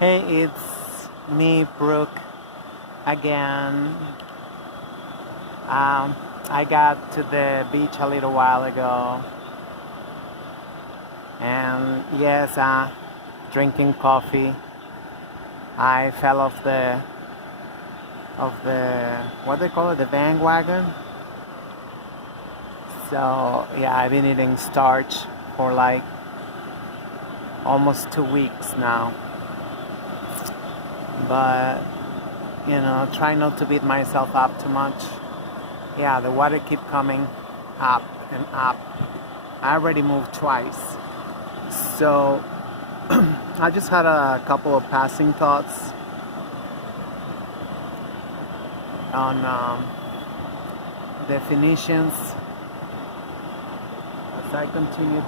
Hey, it's me, Brooke, again. I got to the beach a little while ago, and yes, drinking coffee. I fell off the what they call it, the bandwagon. So yeah, I've been eating starch for like almost 2 weeks now, but try not to beat myself up too much. Yeah, the water keep coming up and up. I already moved twice. So I just had a couple of passing thoughts on definitions as I continue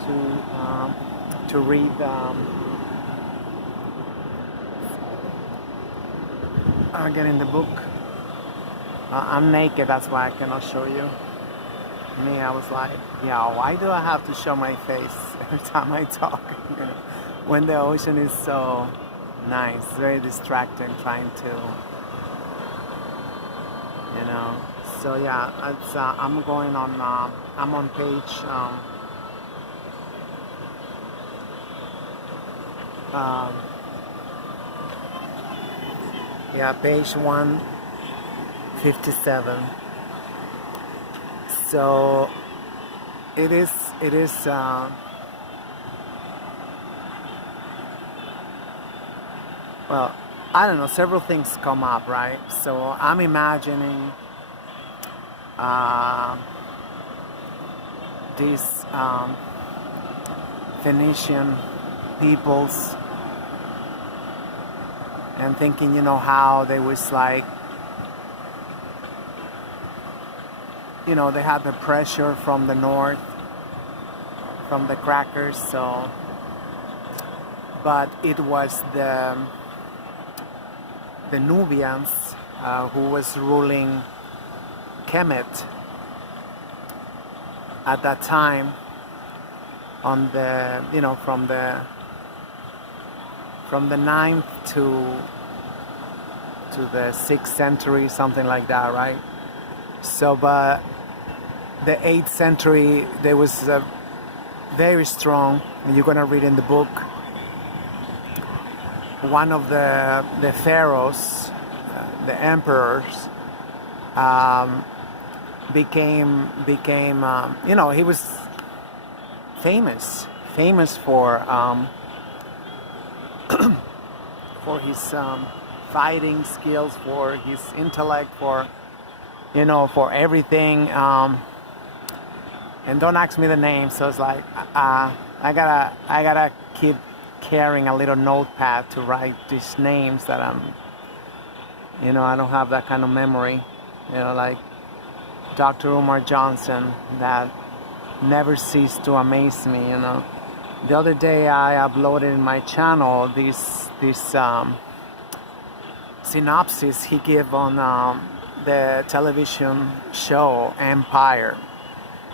to read getting the book. I'm naked, that's why I cannot show you. Me, I was like, yeah, why do I have to show my face every time I talk? When the ocean is so nice, very distracting trying to, So yeah, it's, I'm going on, I'm on page, page 157. So it is well, I don't know, several things come up, right? So I'm imagining these Phoenician peoples and thinking, how they was like, they had the pressure from the north, from the crackers, so, but it was the Nubians who was ruling Kemet at that time on the, from the 9th to the 6th century, something like that, right? So, but the 8th century, there was a very strong, and you're going to read in the book, one of the pharaohs, the emperors, became he was famous for for his fighting skills, for his intellect, for for everything. And don't ask me the name, so it's like I gotta keep carrying a little notepad to write these names that I don't have that kind of memory. Like Dr. Umar Johnson, that never ceased to amaze me. The other day I uploaded in my channel this synopsis he gave on the television show Empire,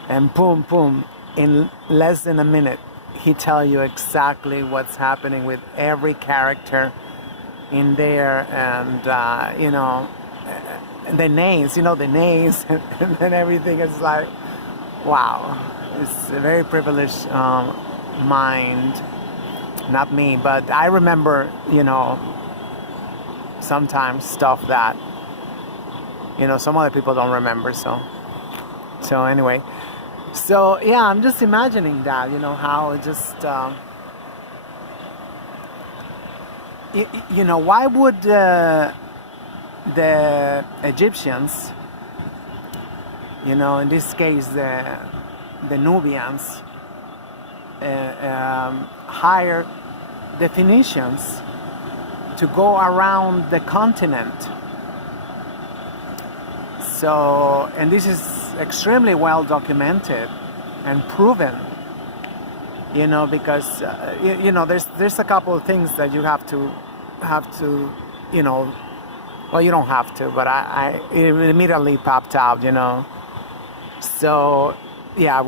and boom, in less than a minute he tell you exactly what's happening with every character in there, and the names, and then everything is like, wow. It's a very privileged mind, not me, but I remember, sometimes stuff that, some other people don't remember, so anyway. So yeah, I'm just imagining that, how it just, why would the Egyptians, in this case the Nubians, hire the Phoenicians to go around the continent? So, and this is extremely well documented and proven, because there's a couple of things that you have to well, you don't have to, but it immediately popped out, So yeah,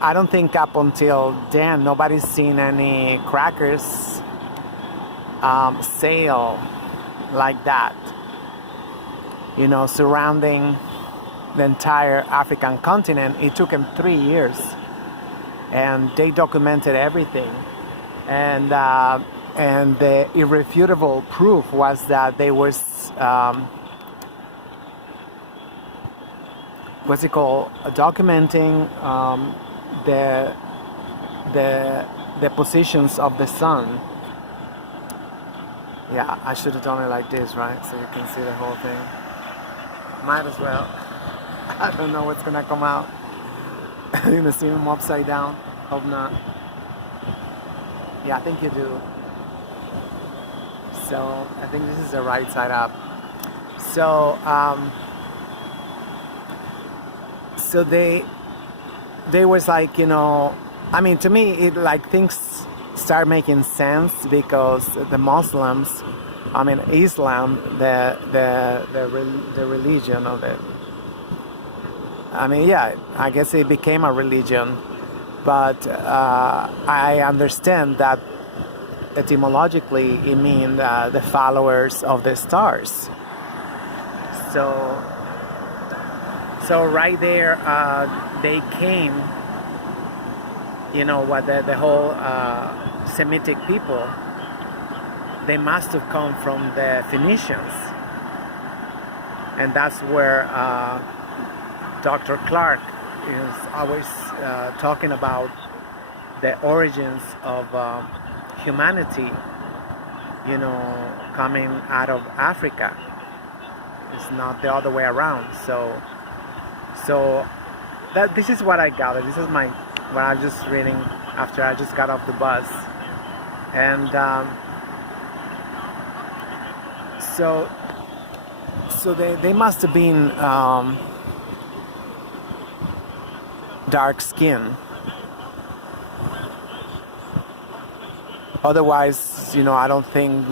I don't think up until then nobody's seen any crackers sail like that, surrounding the entire African continent. It took them 3 years, and they documented everything. And the irrefutable proof was that they was documenting the positions of the sun. Yeah, I should have done it like this, right? So you can see the whole thing. Might as well. I don't know what's gonna come out. You're gonna see them upside down. Hope not. Yeah, I think you do. So I think this is the right side up. So so they was like, I mean, to me, it like things start making sense because the Muslims, I mean, Islam, the religion of it. I mean, yeah, I guess it became a religion, but I understand that etymologically it means the followers of the stars. So right there, they came, what the whole Semitic people, they must have come from the Phoenicians. And that's where Dr. Clark is always talking about the origins of humanity, coming out of Africa. It's not the other way around. So that this is what I gathered. This is what I was just reading after I just got off the bus, and so they must have been dark skin. Otherwise, I don't think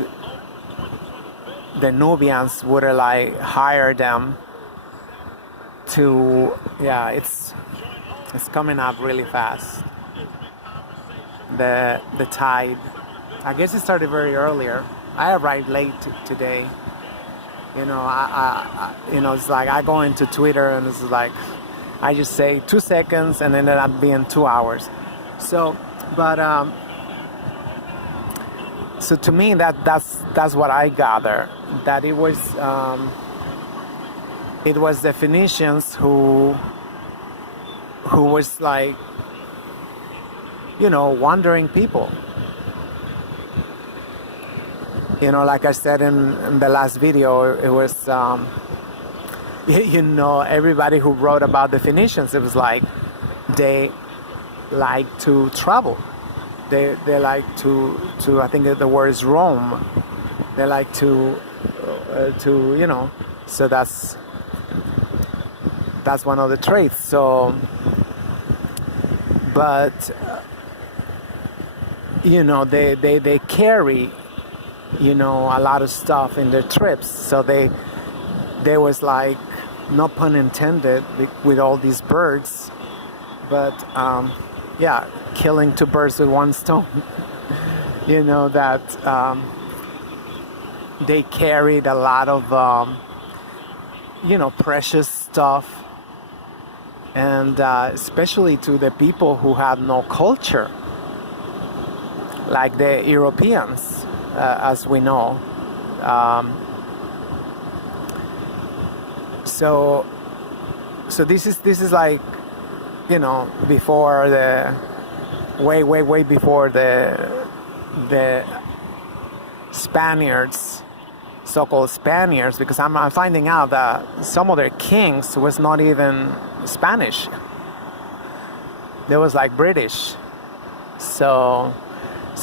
the Nubians would have like hired them to. Yeah, it's coming up really fast. The tide. I guess it started very earlier. I arrived late today. It's like I go into Twitter and it's like I just say 2 seconds and ended up being 2 hours. So, but so to me that's what I gather, that it was the Phoenicians who was like, wandering people. Like I said in the last video, it was, everybody who wrote about the Phoenicians, it was like they like to travel. They like to I think the word is roam. They like to so that's one of the traits. So, but they carry a lot of stuff in their trips. So they was like, no pun intended, with all these birds, but killing 2 birds with 1 stone. That they carried a lot of precious stuff, and especially to the people who had no culture, like the Europeans, as we know. So this is like, before the way before the Spaniards, so-called Spaniards, because I'm finding out that some of their kings was not even Spanish. They was like British. So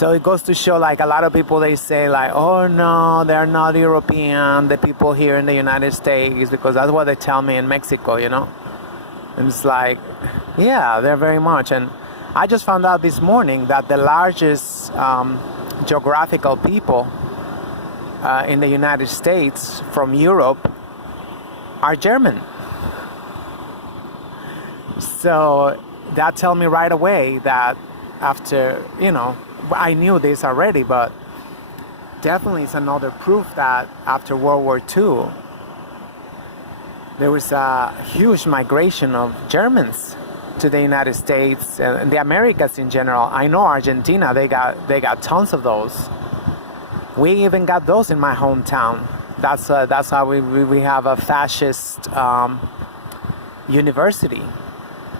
it goes to show, like, a lot of people, they say like, oh no, they're not European, the people here in the United States, because that's what they tell me in Mexico, And it's like, yeah, they're very much. And I just found out this morning that the largest geographical people in the United States from Europe are German. So that tells me right away that after, I knew this already, but definitely is another proof that after World War II, there was a huge migration of Germans to the United States and the Americas in general. I know Argentina, they got tons of those. We even got those in my hometown. That's how we have a fascist university.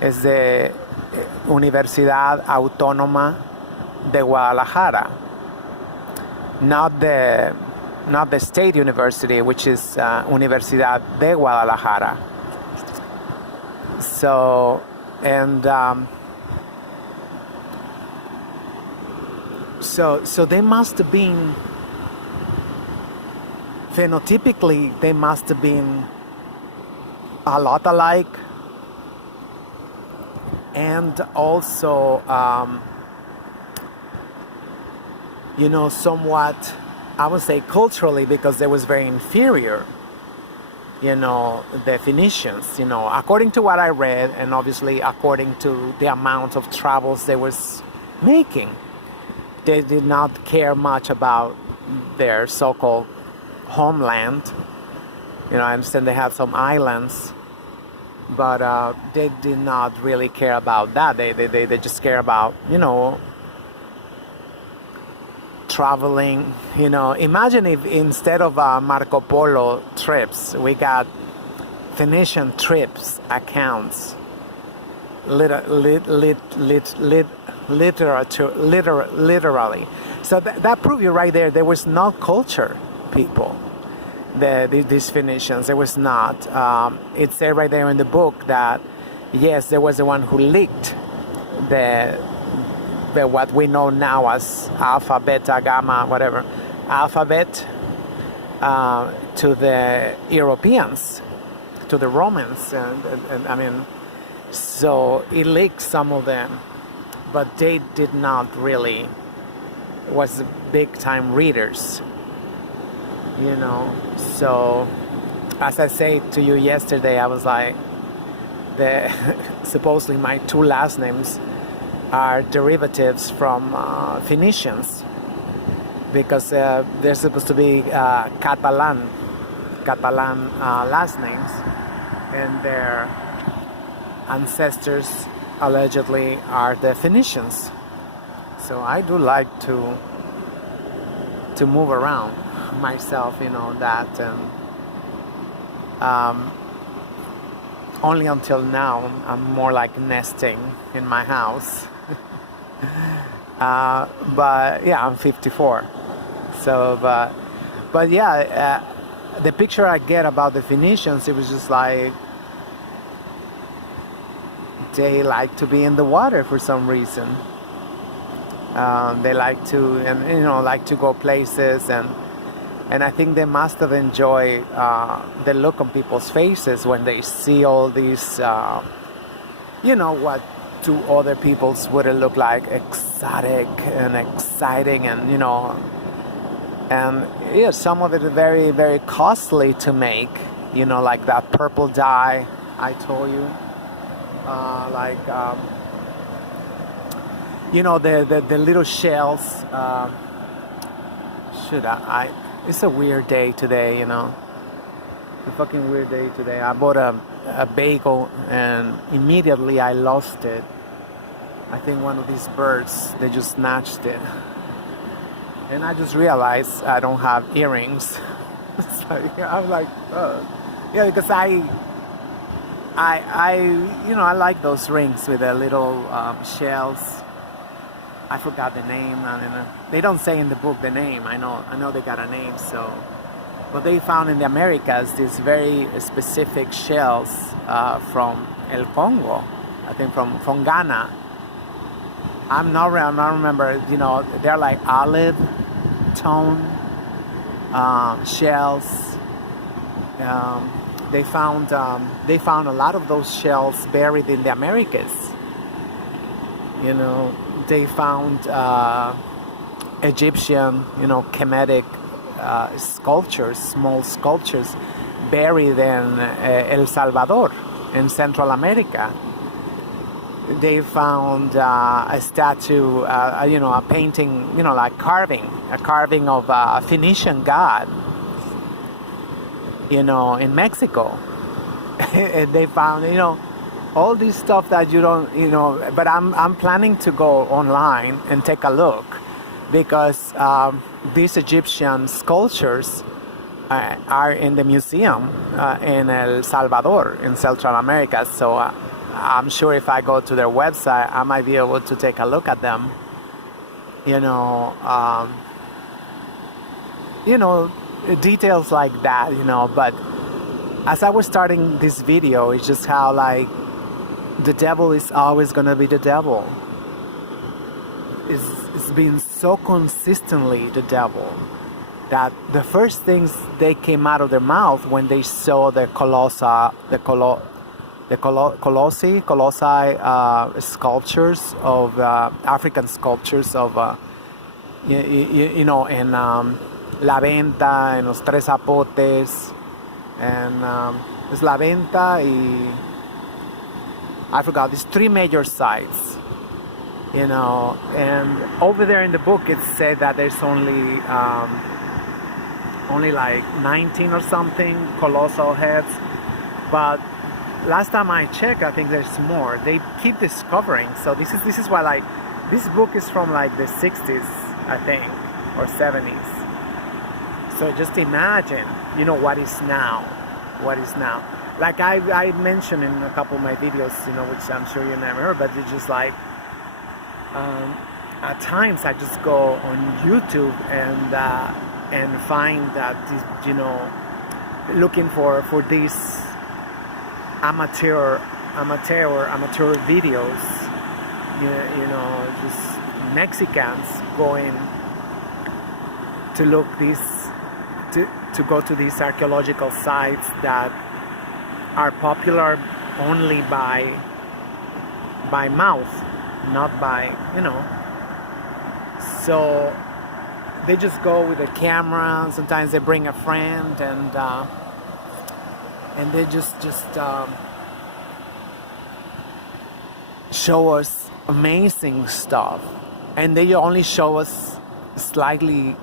It's the Universidad Autónoma de Guadalajara, not the state university, which is Universidad de Guadalajara. So, and so they must have been, phenotypically, they must have been a lot alike, and also, somewhat, I would say culturally, because they was very inferior, the Phoenicians, according to what I read, and obviously according to the amount of travels they was making. They did not care much about their so-called homeland. I understand they had some islands, but they did not really care about that. They just care about, traveling. Imagine if instead of Marco Polo trips, we got Phoenician trips accounts, literally. So that proves you right there. There was no culture, people. These Phoenicians, there was not. It said right there in the book that yes, there was the one who leaked the what we know now as alpha, beta, gamma, whatever, alphabet to the Europeans, to the Romans, and I mean, so it leaked some of them, but they did not really was big time readers, So, as I said to you yesterday, I was like, supposedly my two last names are derivatives from Phoenicians, because they're supposed to be Catalan last names, and their ancestors allegedly are the Phoenicians. So I do like to move around myself, that, and only until now I'm more like nesting in my house. But yeah, I'm 54. So, but yeah, the picture I get about the Phoenicians, it was just like they like to be in the water for some reason. They like to, and like to go places, and I think they must have enjoyed the look on people's faces when they see all these, what to other people's would it look like exotic and exciting, and and yeah, some of it is very, very costly to make, like that purple dye I told you, the little shells. It's a weird day today, a fucking weird day today. I bought a bagel and immediately I lost it. I think one of these birds, they just snatched it. And I just realized I don't have earrings. It's like, I'm like, yeah, because I like those rings with the little shells. I forgot the name. They don't say in the book the name. I know they got a name. So, but they found in the Americas these very specific shells from El Congo. I think from Ghana. I don't remember. They're like olive tone shells. They found a lot of those shells buried in the Americas. They found Egyptian, Kemetic sculptures, small sculptures, buried in El Salvador, in Central America. they found a statue, a painting, like a carving of a Phoenician god, in Mexico. And they found, all this stuff that you don't, but I'm planning to go online and take a look, because these Egyptian sculptures are in the museum in El Salvador, in Central America. So I'm sure if I go to their website, I might be able to take a look at them. Details like that, but as I was starting this video, it's just how, like, the devil is always going to be the devil. It's been so consistently the devil that the first things they came out of their mouth when they saw the colossi sculptures of African sculptures of in La Venta, en Los Tres Zapotes, and es La Venta y I forgot, these three major sites, and over there in the book it said that there's only like 19 or something colossal heads, but last time I checked, I think there's more. They keep discovering. So this is why, like, this book is from like the 60s, I think, or 70s. So just imagine, what is now. Like I mentioned in a couple of my videos, which I'm sure you never heard, but it's just like, at times I just go on YouTube and find that, looking for these amateur videos, just Mexicans going to look to go to these archaeological sites that are popular only by mouth, not by, so they just go with a camera. Sometimes they bring a friend, and they just show us amazing stuff, and they only show us slightly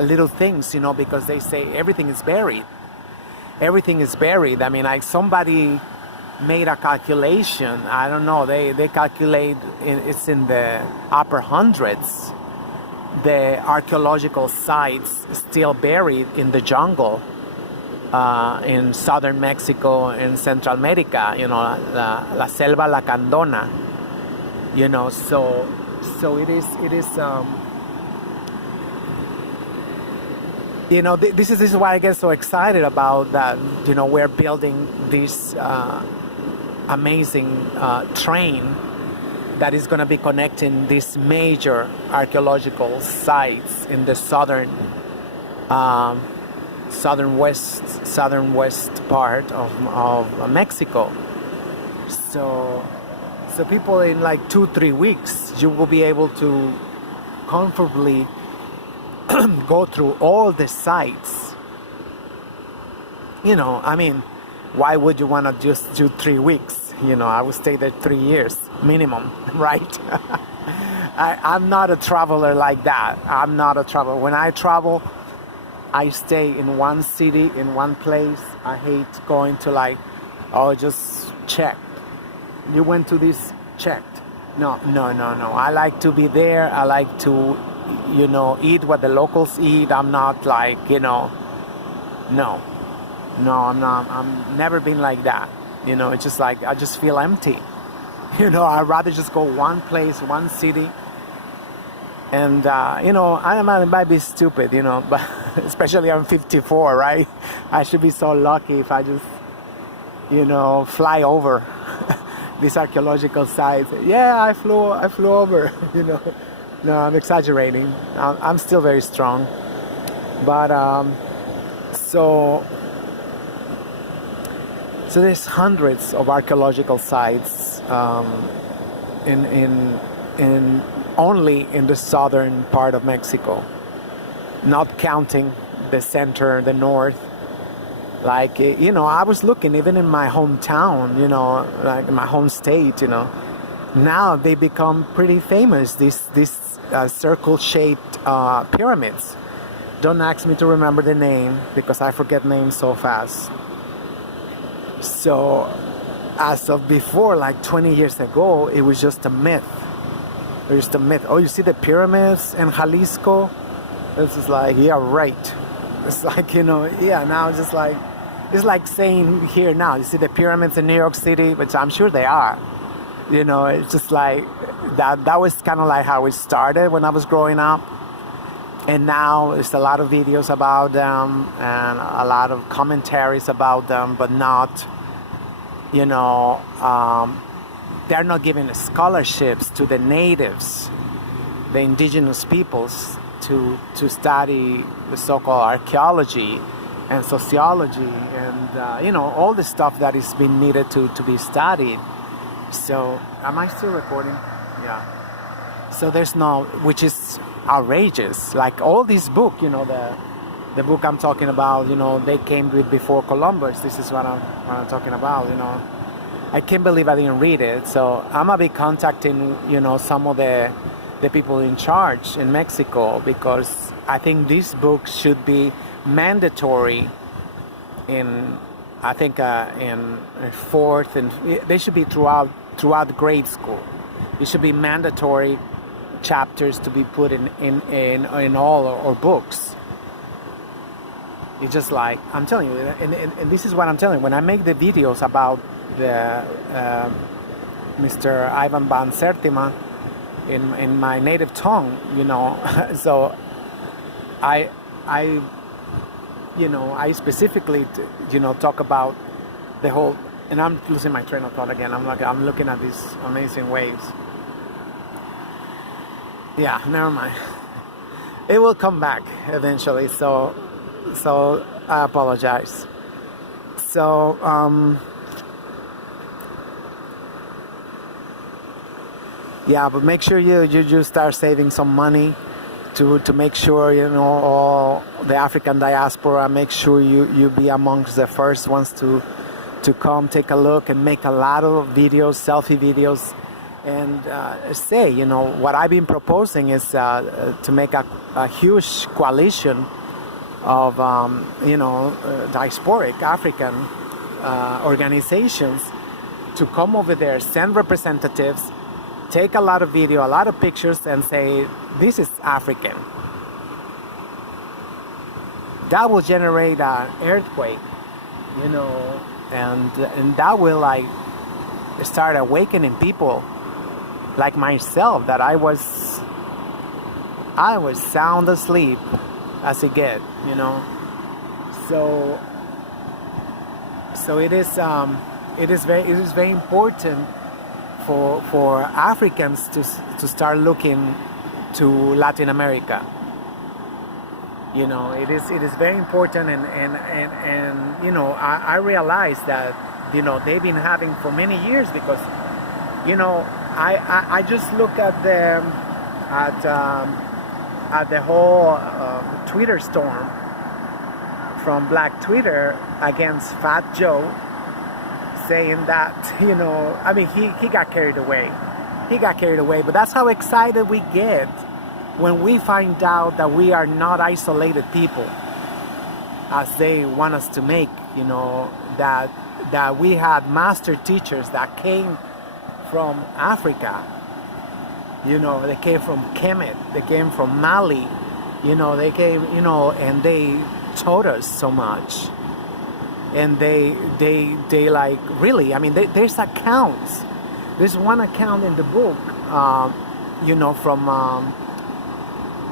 little things, because they say everything is buried. Everything is buried. I mean, like, somebody made a calculation. I don't know. They calculate it's in the upper hundreds. The archaeological sites still buried in the jungle in southern Mexico and Central America. La Selva Lacandona. So it is. This is why I get so excited about that. We're building this amazing train that is going to be connecting these major archaeological sites in the southern west part of Mexico. So people, in like 2-3 weeks, you will be able to comfortably go through all the sites. I mean, why would you want to just do 3 weeks? I would stay there 3 years minimum, right? I'm not a traveler like that. I'm not a traveler. When I travel, I stay in one city, in one place. I hate going to just check. You went to this, checked. No. I like to be there. I like to, eat what the locals eat. I'm not like, no, I'm not. I'm never been like that. It's just like, I just feel empty. I'd rather just go one place, one city. And, I might be stupid, but especially I'm 54, right? I should be so lucky if I just, fly over these archaeological sites. Yeah, I flew over, No, I'm exaggerating. I'm still very strong. But, so there's hundreds of archaeological sites in only in the southern part of Mexico, not counting the center, the north. Like, I was looking even in my hometown, like in my home state, now they become pretty famous. These circle-shaped pyramids. Don't ask me to remember the name because I forget names so fast. So as of before, like 20 years ago, it was just a myth. It was just a myth. Oh, you see the pyramids in Jalisco? It's just like, yeah, right. It's like, yeah, now it's like saying here now, you see the pyramids in New York City, which I'm sure they are. It's just like, that was kind of like how it started when I was growing up. And now there's a lot of videos about them and a lot of commentaries about them, but not, they're not giving scholarships to the natives, the indigenous peoples, to study the so-called archaeology and sociology and, all the stuff that is being needed to be studied. So, am I still recording? Yeah. So there's no, which is outrageous. Like all these books, the book I'm talking about, they came with before Columbus. This is what I'm talking about, I can't believe I didn't read it. So I'm gonna be contacting, some of the people in charge in Mexico, because I think this book should be mandatory in fourth, and they should be throughout grade school. It should be mandatory chapters to be put in all our books. It's just like, I'm telling you, and this is what I'm telling you, when I make the videos about the Mr. Ivan Van Sertima in my native tongue, so I specifically talk about the whole, and I'm losing my train of thought again. I'm looking at these amazing waves. Yeah, never mind. It will come back eventually. So I apologize. So yeah, but make sure you start saving some money to make sure all the African diaspora. Make sure you be amongst the first ones to come take a look and make a lot of videos, selfie videos, and say, what I've been proposing is to make a huge coalition of diasporic African organizations to come over there, send representatives, take a lot of video, a lot of pictures, and say, this is African. That will generate an earthquake, and that will start awakening people like myself, that I was sound asleep as it get, So it is very important for Africans to start looking to Latin America. It is very important, and I realize that they've been having for many years, because I just look at the whole Twitter storm from Black Twitter against Fat Joe, saying that he got carried away. But that's how excited we get when we find out that we are not isolated people, as they want us to make. That we had master teachers that came from Africa. They came from Kemet, they came from Mali, they came, and they taught us so much. And they like, really, there's accounts. There's one account in the book, from,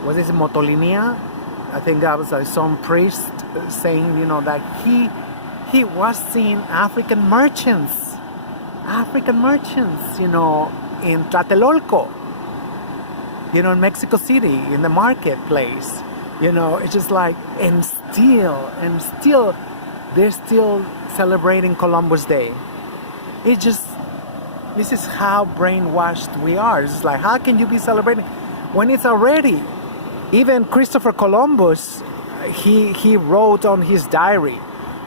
what is it, Motolinia? I think that was some priest saying, that he was seeing African merchants, in Tlatelolco, in Mexico City, in the marketplace. It's just like, and still, they're still celebrating Columbus Day. This is how brainwashed we are. It's like, how can you be celebrating when it's already, even Christopher Columbus, he wrote on his diary,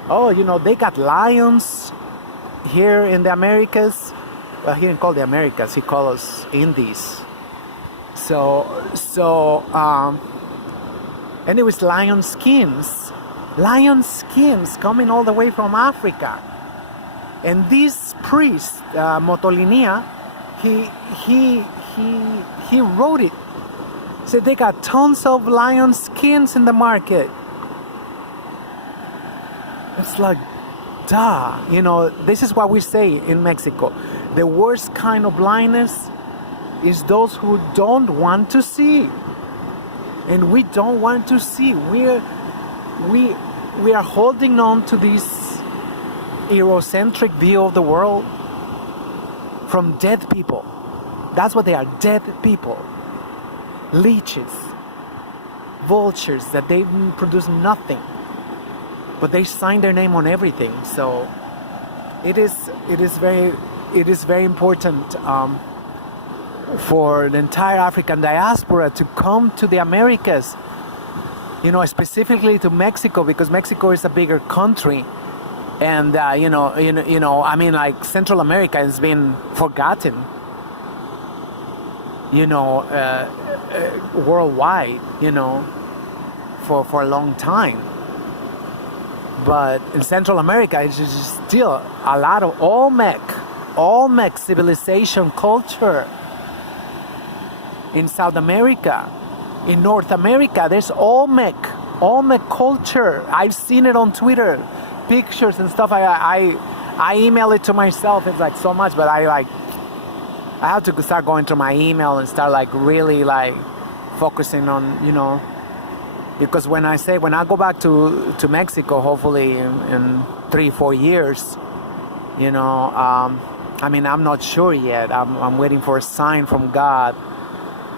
they got lions here in the Americas, Well, he didn't call the Americas. He called us Indies. And it was lion skins coming all the way from Africa. And this priest, Motolinia, he wrote it. He said they got tons of lion skins in the market. It's like, duh. You know, this is what we say in Mexico. The worst kind of blindness is those who don't want to see. And we don't want to see. We are holding on to this Eurocentric view of the world from dead people. That's what they are, dead people. Leeches, vultures, that they produce nothing. But they sign their name on everything. So it is very important for the entire African diaspora to come to the Americas, you know, specifically to Mexico, because Mexico is a bigger country, and I mean, like, Central America has been forgotten, you know, worldwide, you know, for a long time. But in Central America, it's just still a lot of Olmec civilization culture. In South America, in North America, there's Olmec culture. I've seen it on Twitter, pictures and stuff. I email it to myself. It's like so much, but I have to start going through my email and start like really like focusing on, you know, because when I go back to Mexico, hopefully in 3-4 years, you know, I mean, I'm not sure yet. I'm waiting for a sign from God.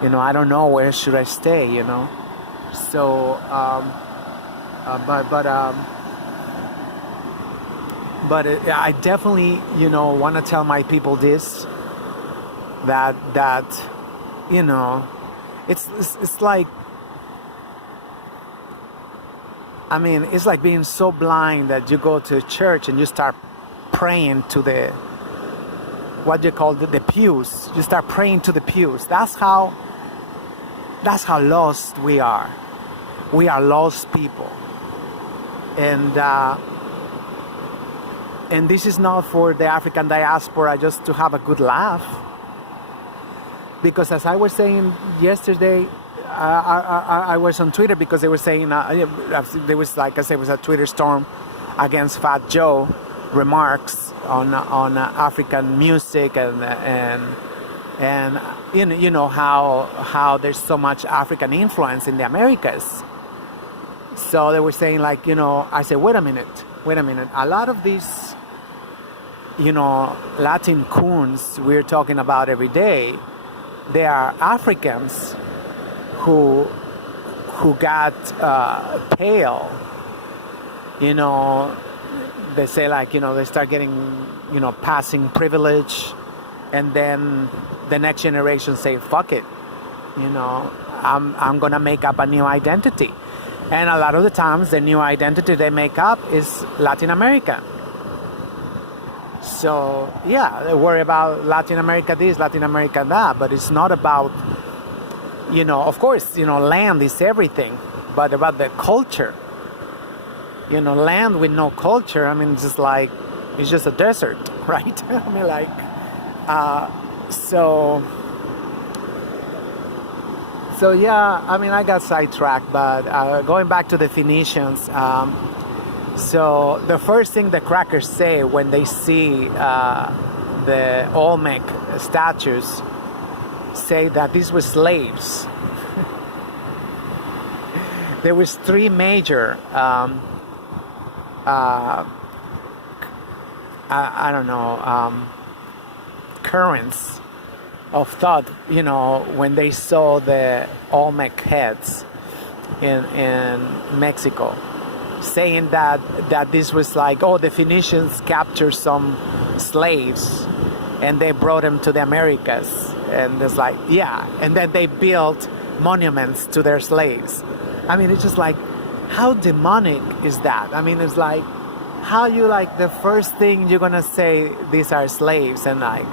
You know, I don't know where should I stay, you know. So, I definitely, you know, want to tell my people this, that you know, it's like, I mean, it's like being so blind that you go to church and you start praying to the, what do you call it, the pews. You start praying to the pews. That's how lost we are. We are lost people. And this is not for the African diaspora just to have a good laugh. Because as I was saying yesterday, I was on Twitter because they were saying, there was, like I said, was a Twitter storm against Fat Joe remarks on African music and you know how there's so much African influence in the Americas. So they were saying, like, you know, I said, wait a minute. A lot of these, you know, Latin coons we're talking about every day, they are Africans who got pale. You know, they say, like, you know, they start getting, you know, passing privilege, and then the next generation say, fuck it, you know, I'm gonna make up a new identity. And a lot of the times the new identity they make up is Latin America. So yeah, they worry about Latin America this, Latin America that, but it's not about, you know, of course, you know, land is everything, but about the culture. You know, land with no culture, I mean, just like, it's just a desert, right? I mean, like, so yeah, I mean, I got sidetracked, but going back to the Phoenicians, so the first thing the crackers say when they see the Olmec statues, say that these were slaves. There was 3 major I don't know, currents of thought, you know, when they saw the Olmec heads in Mexico, saying that this was like, oh, the Phoenicians captured some slaves and they brought them to the Americas, and it's like, yeah, and then they built monuments to their slaves. I mean, it's just like, how demonic is that? I mean, it's like, how you, like, the first thing you're gonna say, these are slaves, and like,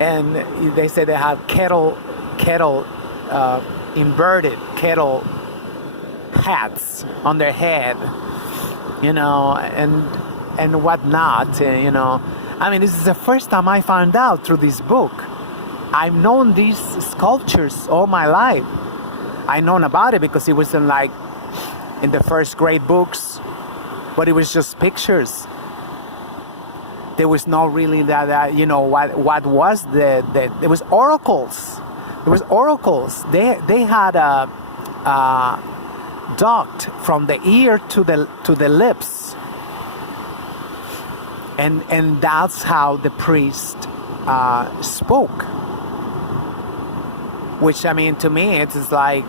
and they say they have inverted kettle hats on their head, and whatnot, I mean, this is the first time I found out through this book. I've known these sculptures all my life. I known about it because it was in the first grade books, but it was just pictures. There was not really that what was there was oracles. There was oracles. They had duct from the ear to the lips, and that's how the priest spoke. Which, I mean, to me, it's like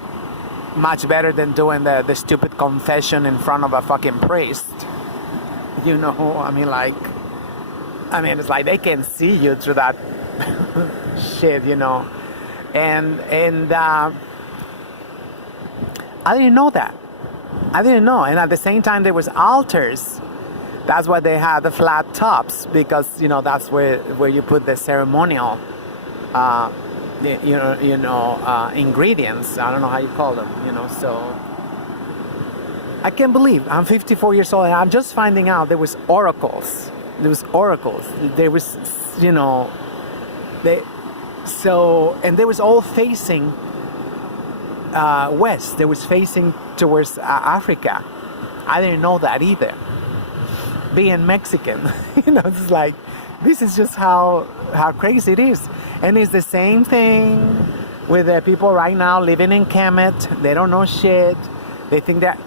much better than doing the stupid confession in front of a fucking priest. I mean, it's like they can see you through that shit, and I didn't know that. I didn't know. And at the same time, there was altars. That's why they had the flat tops, because that's where you put the ceremonial ingredients. I don't know how you call them. So I can't believe I'm 54 years old and I'm just finding out there was oracles. There was oracles. There was, and they was all facing west. They was facing towards Africa. I didn't know that either. Being Mexican, it's like, this is just how crazy it is. And it's the same thing with the people right now living in Kemet. They don't know shit. They think that